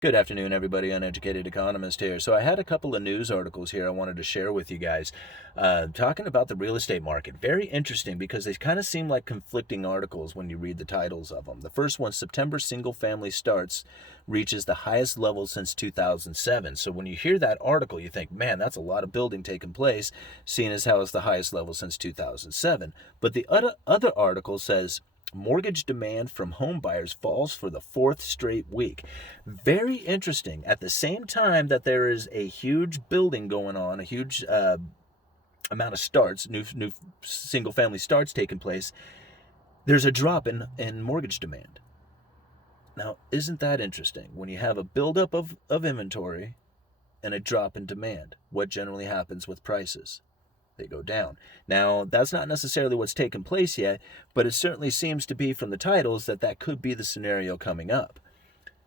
Good afternoon, everybody. Uneducated Economist here. So I had a couple of news articles here I wanted to share with you guys, talking about the real estate market. Very interesting because they kind of seem like conflicting articles when you read the titles of them. The first one, September single-family starts reaches the highest level since 2007. So when you hear that article, you think, man, that's a lot of building taking place, seeing as how it's the highest level since 2007. But the other article says, mortgage demand from home buyers falls for the fourth straight week. Very interesting. At the same time that there is a huge building going on, a huge amount of starts, new single family starts taking place, there's a drop in mortgage demand. Now, isn't that interesting? When you have a buildup of inventory and a drop in demand, what generally happens with prices? They go down. Now, that's not necessarily what's taken place yet, but it certainly seems to be from the titles that could be the scenario coming up.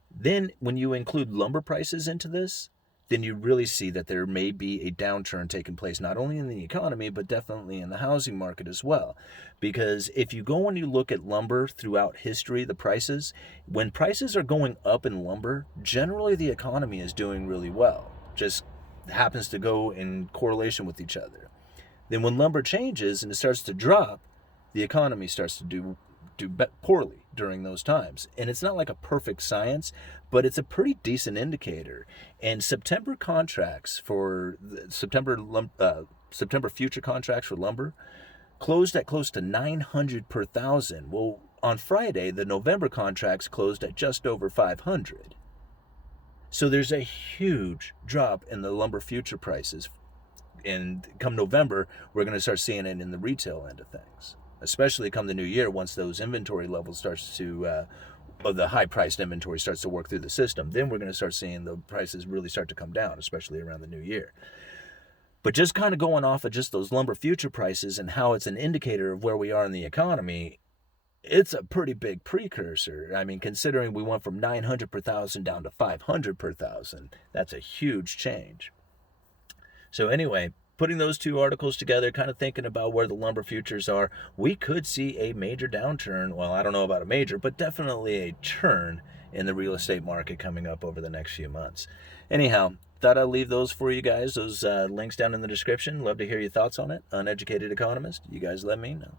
Then, when you include lumber prices into this, then you really see that there may be a downturn taking place, not only in the economy, but definitely in the housing market as well. Because if you go and you look at lumber throughout history, the prices, when prices are going up in lumber, generally the economy is doing really well. Just happens to go in correlation with each other. Then when lumber changes and it starts to drop, the economy starts to do poorly during those times. And it's not like a perfect science, but it's a pretty decent indicator. And September contracts for September future contracts for lumber closed at close to 900 per thousand. Well, on Friday, the November contracts closed at just over 500. So there's a huge drop in the lumber future prices, and come November, we're going to start seeing it in the retail end of things, especially come the new year once those inventory levels starts to, the high-priced inventory starts to work through the system. Then we're going to start seeing the prices really start to come down, especially around the new year. But just kind of going off of just those lumber future prices and how it's an indicator of where we are in the economy, it's a pretty big precursor. I mean, considering we went from 900 per thousand down to 500 per thousand, that's a huge change. So anyway, putting those two articles together, kind of thinking about where the lumber futures are, we could see a major downturn. Well, I don't know about a major, but definitely a churn in the real estate market coming up over the next few months. Anyhow, thought I'd leave those for you guys, those links down in the description. Love to hear your thoughts on it. Uneducated Economist, you guys let me know.